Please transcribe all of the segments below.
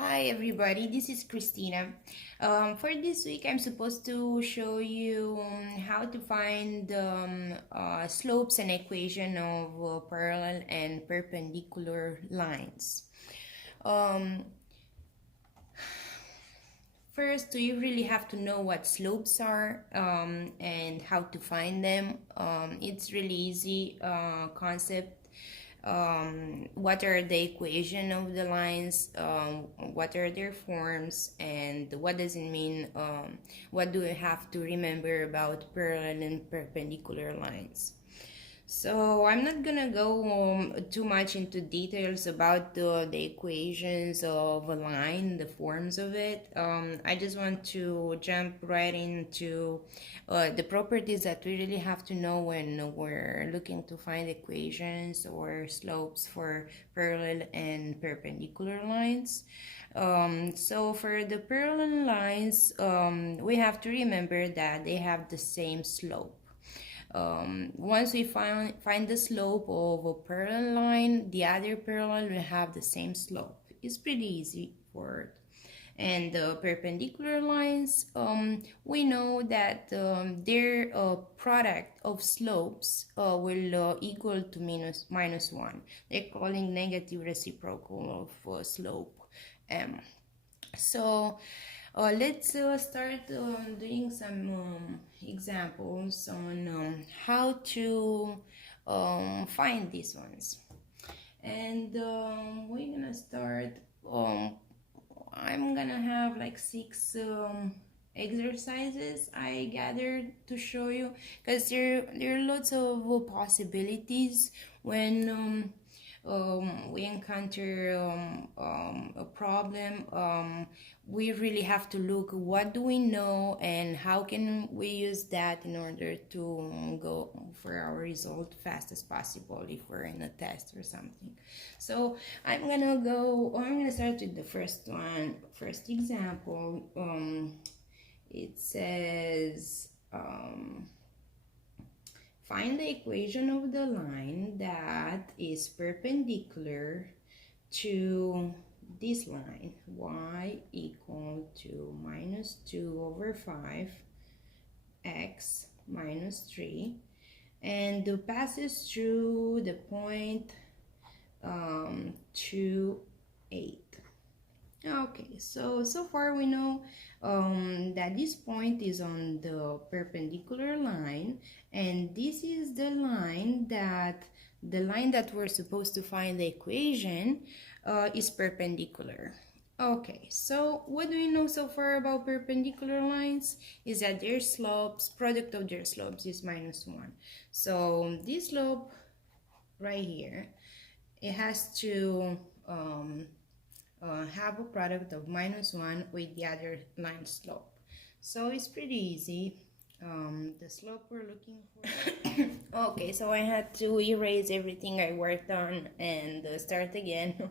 Hi everybody, this is Christina. For this week, I'm supposed to show you how to find slopes and equation of parallel and perpendicular lines. Um, First, you really have to know what slopes are and how to find them. It's really easy concept. What are the equation of the lines? What are their forms? And what does it mean? What do we have to remember about parallel and perpendicular lines? So I'm not gonna go too much into details about the equations of a line, the forms of it. I just want to jump right into the properties that we really have to know when we're looking to find equations or slopes for parallel and perpendicular lines. So for the parallel lines, we have to remember that they have the same slope. Once we find the slope of a parallel line, the other parallel will have the same slope. It's pretty easy for it. And the perpendicular lines, we know that their product of slopes will equal to minus 1. They're calling negative reciprocal of slope m. So let's start doing some examples on how to find these ones. And we're gonna start. I'm gonna have like 6 exercises I gathered to show you, because there are lots of possibilities when we encounter a problem. We really have to look what do we know and how can we use that in order to go for our result fast as possible if we're in a test or something. So I'm gonna start with the first example. It says find the equation of the line that is perpendicular to this line, y equal to minus 2 over 5 x minus 3, and passes through the point 2, 8. Okay, so far we know that this point is on the perpendicular line, and this is the line that we're supposed to find the equation is perpendicular. Okay, so what do we know so far about perpendicular lines is that their slopes, product of their slopes is minus 1. So this slope right here, it has to have a product of minus 1 with the other line slope. So it's pretty easy. The slope we're looking for. Okay, so I had to erase everything I worked on and start again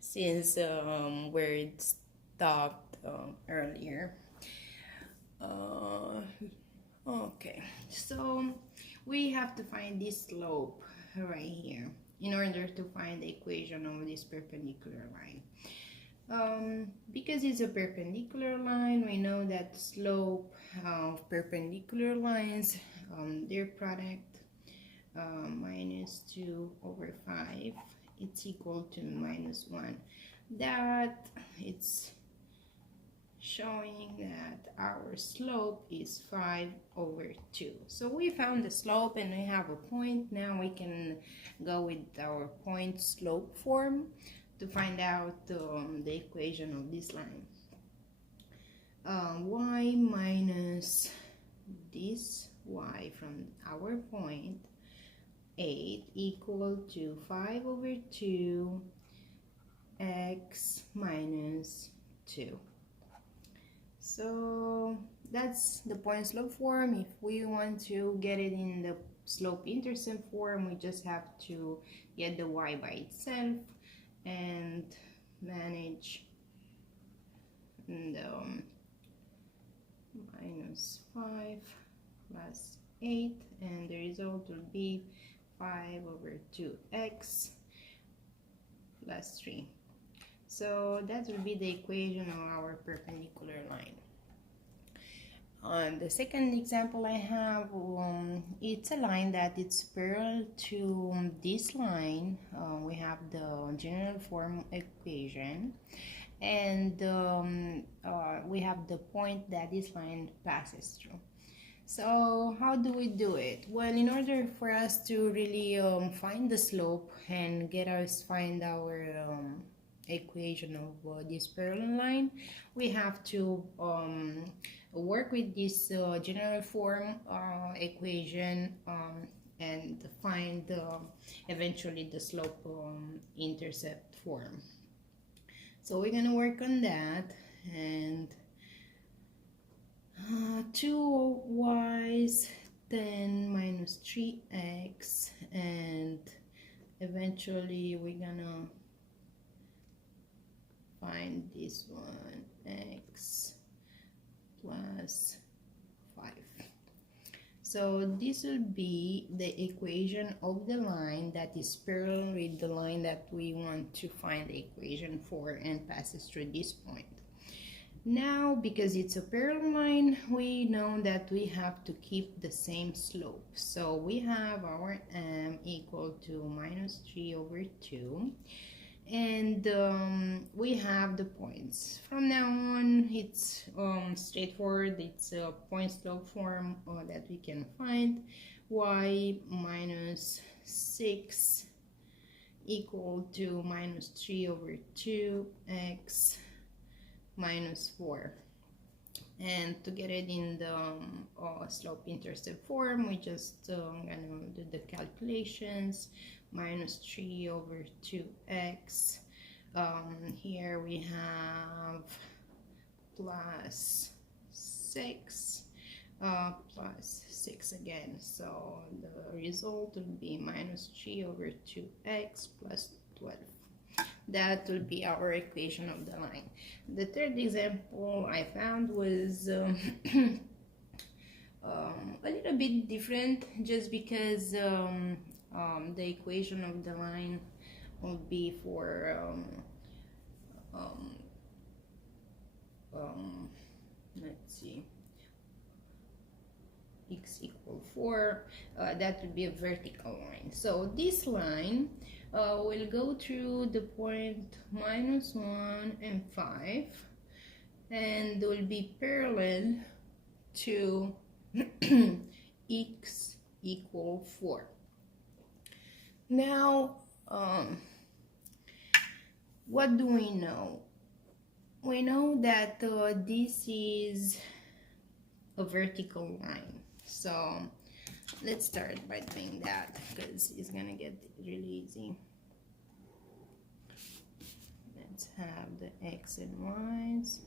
since where it stopped earlier. Okay, so we have to find this slope right here in order to find the equation of this perpendicular line. Because it's a perpendicular line, we know that slope of perpendicular lines, their product minus 2 over 5, it's equal to minus 1. That it's showing that our slope is 5 over 2. So we found the slope and we have a point. Now we can go with our point slope form to find out the equation of this line. Y minus this y from our point 8 equal to 5 over 2 x minus 2. So that's the point slope form. If we want to get it in the slope intercept form, we just have to get the y by itself and manage the minus 5 plus 8, and the result will be 5 over 2x plus 3. So that will be the equation of our perpendicular line. On the second example I have, it's a line that it's parallel to this line. We have the general form equation, and we have the point that this line passes through. So how do we do it? Well, in order for us to really find the slope and find our equation of this parallel line, we have to work with this general form equation and find eventually the slope intercept form. So we're gonna work on that, and 2y is 10 minus 3x, and eventually we're gonna find this one, x plus 5. So this will be the equation of the line that is parallel with the line that we want to find the equation for and passes through this point. Now, because it's a parallel line, we know that we have to keep the same slope. So we have our m equal to minus 3 over 2. And we have the points. From now on, it's straightforward. It's a point slope form that we can find. Y minus 6 equal to minus 3 over 2 x minus 4. And to get it in the slope intercept form, we just gonna do the calculations. Minus 3 over 2x. Here we have plus 6 plus 6 again. So the result will be minus 3 over 2x plus 12. That will be our equation of the line. The third example I found was a little bit different, just because the equation of the line will be for let's see, x equal 4. That would be a vertical line. So this line will go through the point minus 1 and 5, and will be parallel to x equal 4. Now, what do we know? We know that this is a vertical line. So let's start by doing that, because it's gonna get really easy. Let's have the x and y's,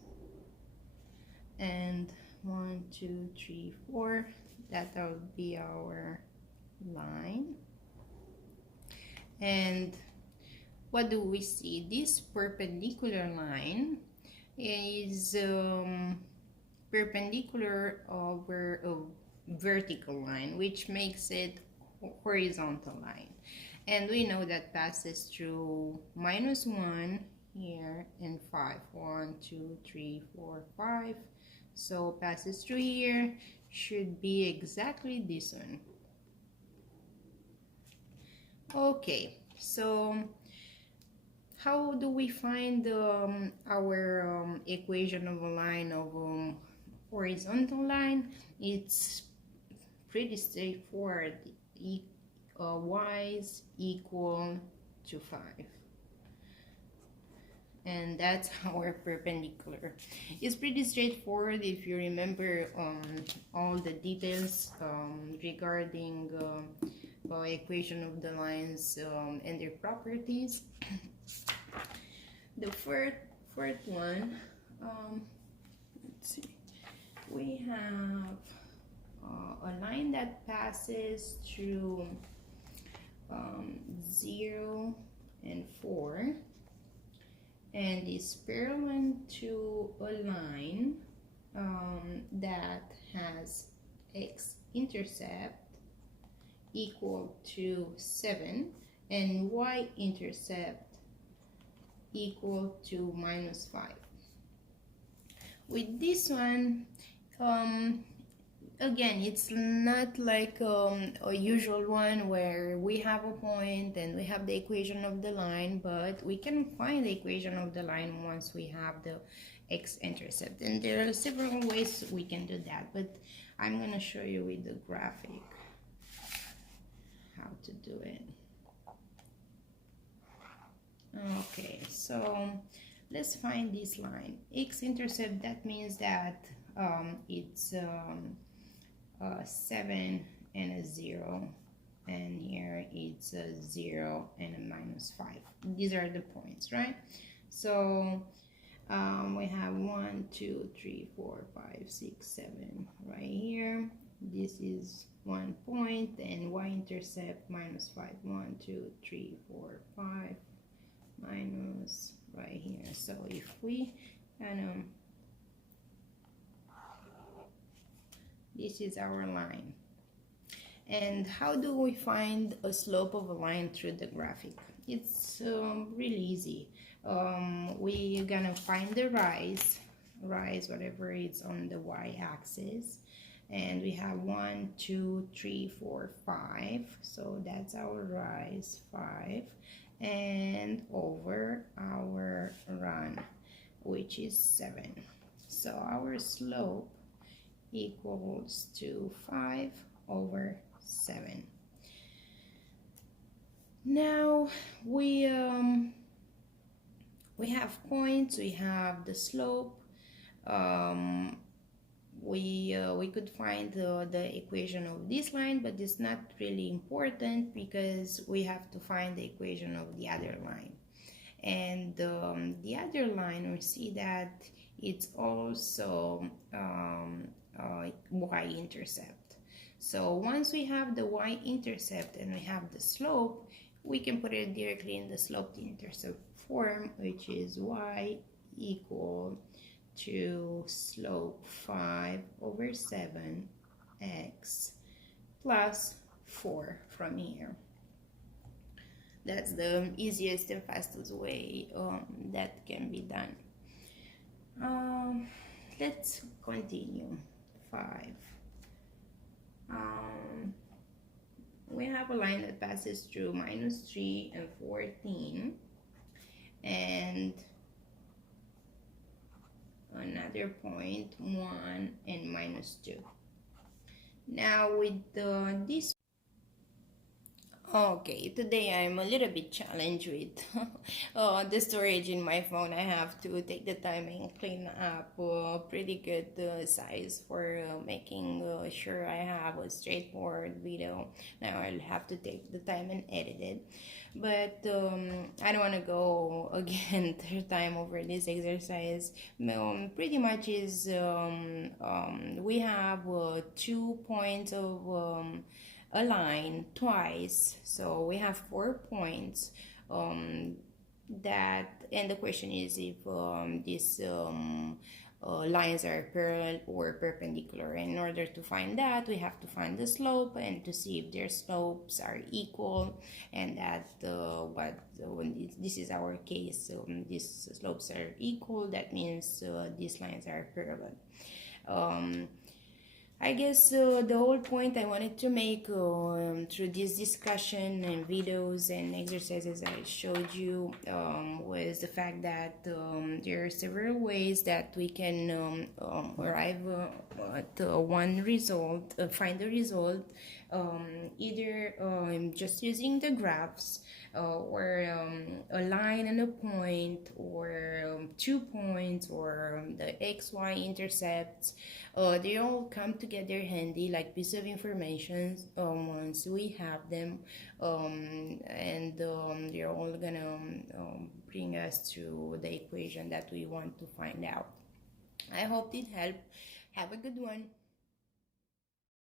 and 1, 2, 3, 4. That will be our line. And what do we see? This perpendicular line is perpendicular over a vertical line, which makes it a horizontal line. And we know that passes through minus 1 here and 5. 1, 2, 3, 4, 5. So passes through here, should be exactly this one. Okay, so how do we find our equation of a line of horizontal line? It's pretty straightforward. Y is equal to 5. And that's our perpendicular. It's pretty straightforward if you remember all the details regarding equation of the lines and their properties. The fourth one, let's see, we have a line that passes through 0 and 4, and is parallel to a line that has x-intercept equal to 7 and y-intercept equal to -5. With this one, again, it's not like a usual one where we have a point and we have the equation of the line, but we can find the equation of the line once we have the x-intercept. And there are several ways we can do that, but I'm going to show you with the graphic how to do it. Okay, so let's find this line. X-intercept, that means that it's 7 and a 0, and here it's a 0 and a -5. These are the points, right? So we have 1, 2, 3, 4, 5, 6, 7 right here. This is 1 point, and y-intercept -5. 1, 2, 3, 4, 5 minus right here. So if we this is our line. And how do we find a slope of a line through the graphic? It's really easy. We're gonna find the rise whatever it's on the y-axis, and we have 1, 2, 3, 4, 5, so that's our rise, 5, and over our run, which is 7. So our slope equals to 5 over 7. Now we have points, we have the slope. We could find the equation of this line, but it's not really important because we have to find the equation of the other line. And the other line, we see that it's also y-intercept. So once we have the y-intercept and we have the slope, we can put it directly in the slope-intercept form, which is y equal to slope 5 over 7 x plus 4 from here. That's the easiest and fastest way that can be done. Let's continue. 5. We have a line that passes through -3 and 14, and another point 1 and -2. Now with this, okay, today I'm a little bit challenged with the storage in my phone. I have to take the time and clean up a pretty good size for making sure I have a straightforward video. Now I'll have to take the time and edit it. But I don't want to go again third time over this exercise. Pretty much is we have 2 points of a line twice, so we have 4 points that, and the question is if these lines are parallel or perpendicular. And in order to find that, we have to find the slope and to see if their slopes are equal, and that this is our case. These slopes are equal, that means these lines are parallel. I guess the whole point I wanted to make through this discussion and videos and exercises I showed you was the fact that there are several ways that we can arrive at one result, find the result, either just using the graphs or a line and a point, or 2 points, or the XY intercepts. They all come together handy like piece of information once we have them, and they're all gonna bring us to the equation that we want to find out. I hope it helped. Have a good one.